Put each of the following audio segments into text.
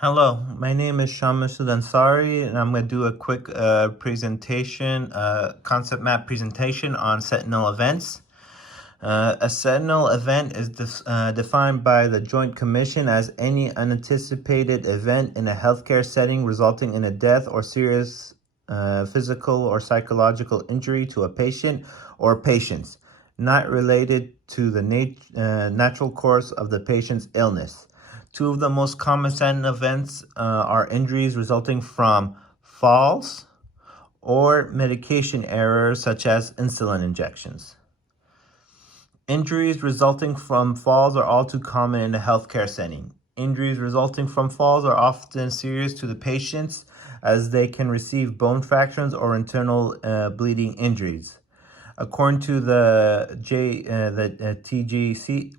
Hello, my name is Shamasud Ansari, and I'm going to do a quick concept map presentation on Sentinel events. A Sentinel event is defined by the Joint Commission as any unanticipated event in a healthcare setting resulting in a death or serious physical or psychological injury to a patient or patients, not related to the natural course of the patient's illness. Two of the most common Sentinel events are injuries resulting from falls or medication errors such as insulin injections. Injuries resulting from falls are all too common in a healthcare setting. Injuries resulting from falls are often serious to the patients as they can receive bone fractures or internal bleeding injuries. According to the TGC,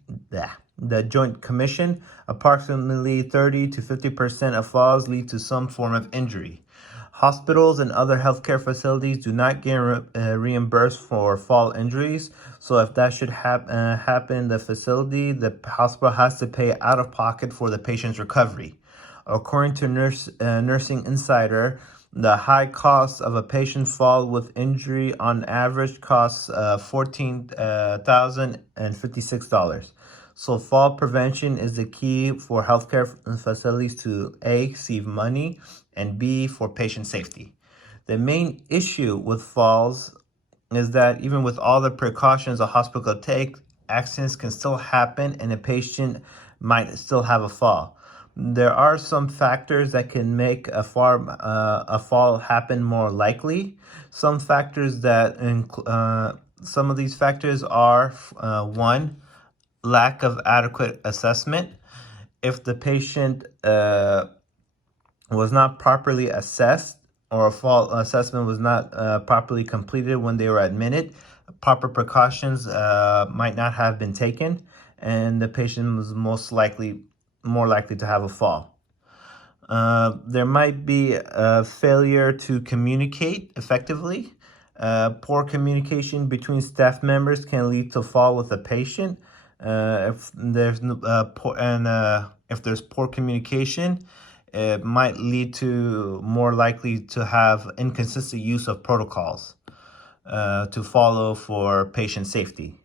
the Joint Commission, approximately 30 to 50% of falls lead to some form of injury. Hospitals and other healthcare facilities do not get reimbursed for fall injuries, so if that should happen in the facility, the hospital has to pay out of pocket for the patient's recovery. According to Nursing Insider, the high cost of a patient fall with injury on average costs $14,056. So fall prevention is the key for healthcare facilities to A, save money, and B, for patient safety. The main issue with falls is that even with all the precautions a hospital could take, accidents can still happen and a patient might still have a fall. There are some factors that can make a fall happen more likely. Some of these factors are one, lack of adequate assessment. If the patient was not properly assessed or a fall assessment was not properly completed when they were admitted, proper precautions might not have been taken, and the patient was more likely to have a fall. There might be a failure to communicate effectively. Poor communication between staff members can lead to fall with a patient. If there's poor communication, it might lead to more likely to have inconsistent use of protocols to follow for patient safety.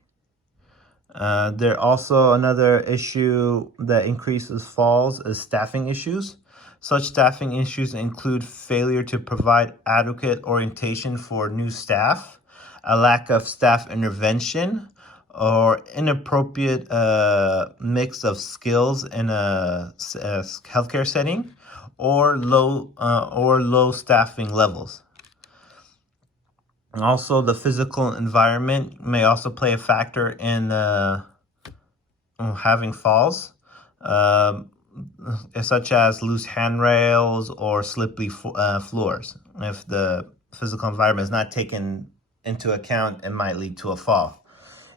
There also another issue that increases falls is staffing issues. Such staffing issues include failure to provide adequate orientation for new staff, a lack of staff intervention, or inappropriate mix of skills in a healthcare setting, or low staffing levels. Also, the physical environment may also play a factor in having falls, such as loose handrails or slippery floors. If the physical environment is not taken into account, it might lead to a fall.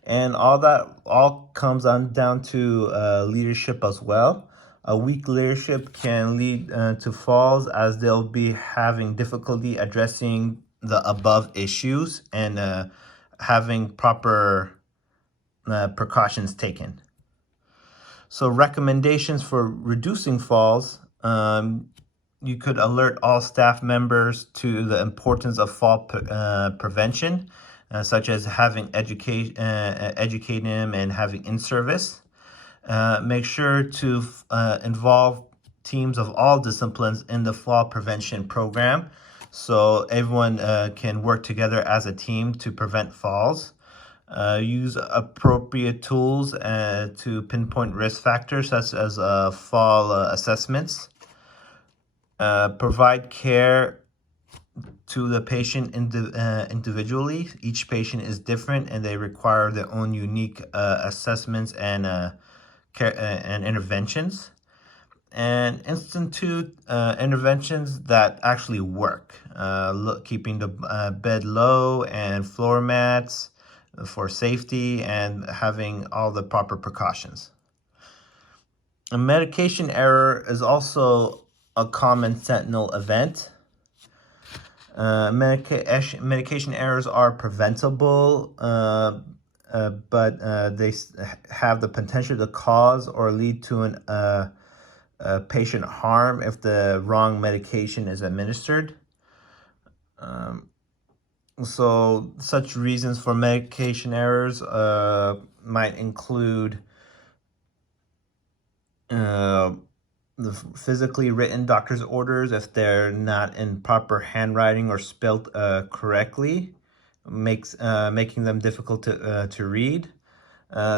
And all comes down to leadership as well. A weak leadership can lead to falls, as they'll be having difficulty addressing the above issues and having proper precautions taken. So recommendations for reducing falls, you could alert all staff members to the importance of fall prevention, such as having educate them and having in-service. Make sure to involve teams of all disciplines in the fall prevention program, so everyone can work together as a team to prevent falls. Use appropriate tools to pinpoint risk factors such as fall assessments. Provide care to the patient individually. Each patient is different and they require their own unique assessments and care and interventions. And institute interventions that actually work. Keeping the bed low and floor mats for safety and having all the proper precautions. A medication error is also a common Sentinel event. Medication errors are preventable, but they have the potential to cause or lead to patient harm if the wrong medication is administered. So such reasons for medication errors might include uh, the physically written doctor's orders if they're not in proper handwriting or spelled correctly, making them difficult to read.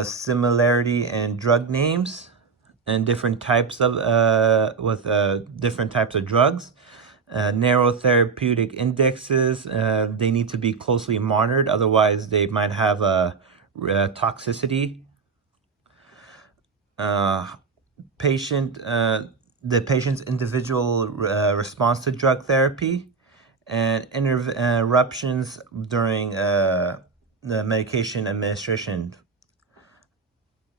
Similarity in drug names and different types of different types of drugs. Narrow therapeutic indexes, they need to be closely monitored, otherwise they might have a toxicity. Patient The patient's individual response to drug therapy, and interruptions during the medication administration.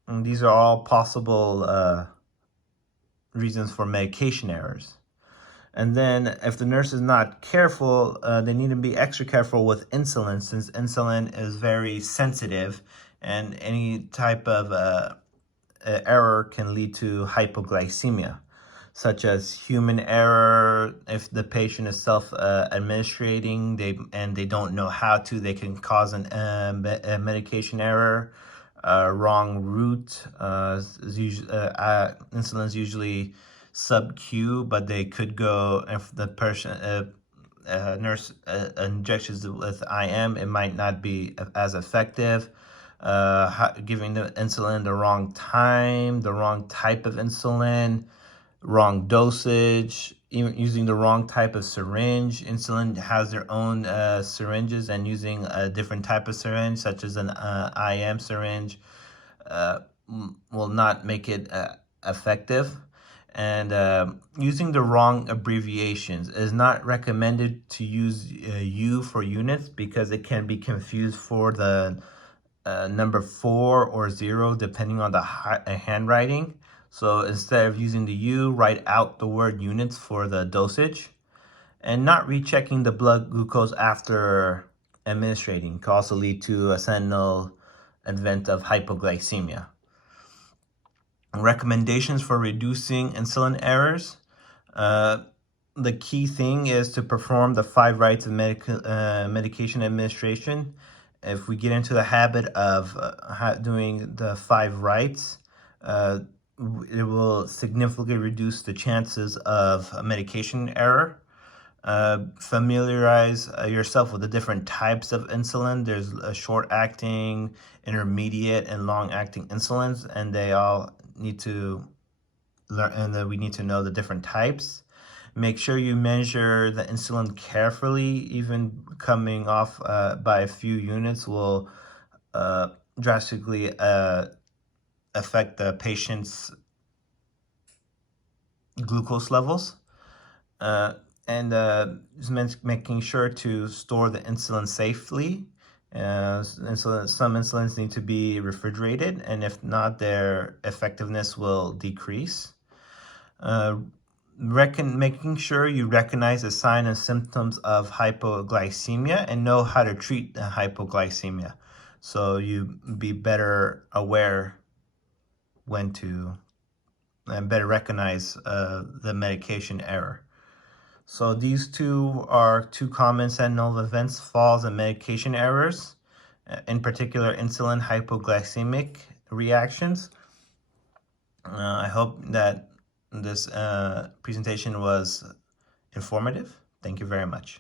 And these are all possible reasons for medication errors. And then if the nurse is not careful, they need to be extra careful with insulin, since insulin is very sensitive, and any type of error can lead to hypoglycemia, such as human error. If the patient is self-administrating, they don't know how to, they can cause a medication error. Wrong route. Insulin is usually sub-Q, but they could go, if the person nurse injections with IM, it might not be as effective. Giving the insulin the wrong time, the wrong type of insulin, wrong dosage, even using the wrong type of syringe. Insulin has their own syringes, and using a different type of syringe, such as an IM syringe, will not make it effective. And using the wrong abbreviations is not recommended. To use U for units, because it can be confused for the number 4 or 0 depending on the handwriting. So instead of using the U, write out the word units for the dosage. And not rechecking the blood glucose after administrating can also lead to a sentinel event of hypoglycemia. Recommendations for reducing insulin errors. The key thing is to perform the 5 rights of medication administration. If we get into the habit of doing the 5 rights, it will significantly reduce the chances of a medication error. Familiarize yourself with the different types of insulin. There's a short-acting, intermediate, and long-acting insulins, and they all need to learn, and then we need to know the different types. Make sure you measure the insulin carefully. Even coming off by a few units will drastically affect the patient's glucose levels. And just making sure to store the insulin safely. Some insulins need to be refrigerated, and if not, their effectiveness will decrease. Making sure you recognize the signs and symptoms of hypoglycemia and know how to treat the hypoglycemia, so you be better aware when to, and better recognize the medication error. So these two are 2 common sentinel events: falls and medication errors, in particular insulin hypoglycemic reactions. I hope that this presentation was informative. Thank you very much.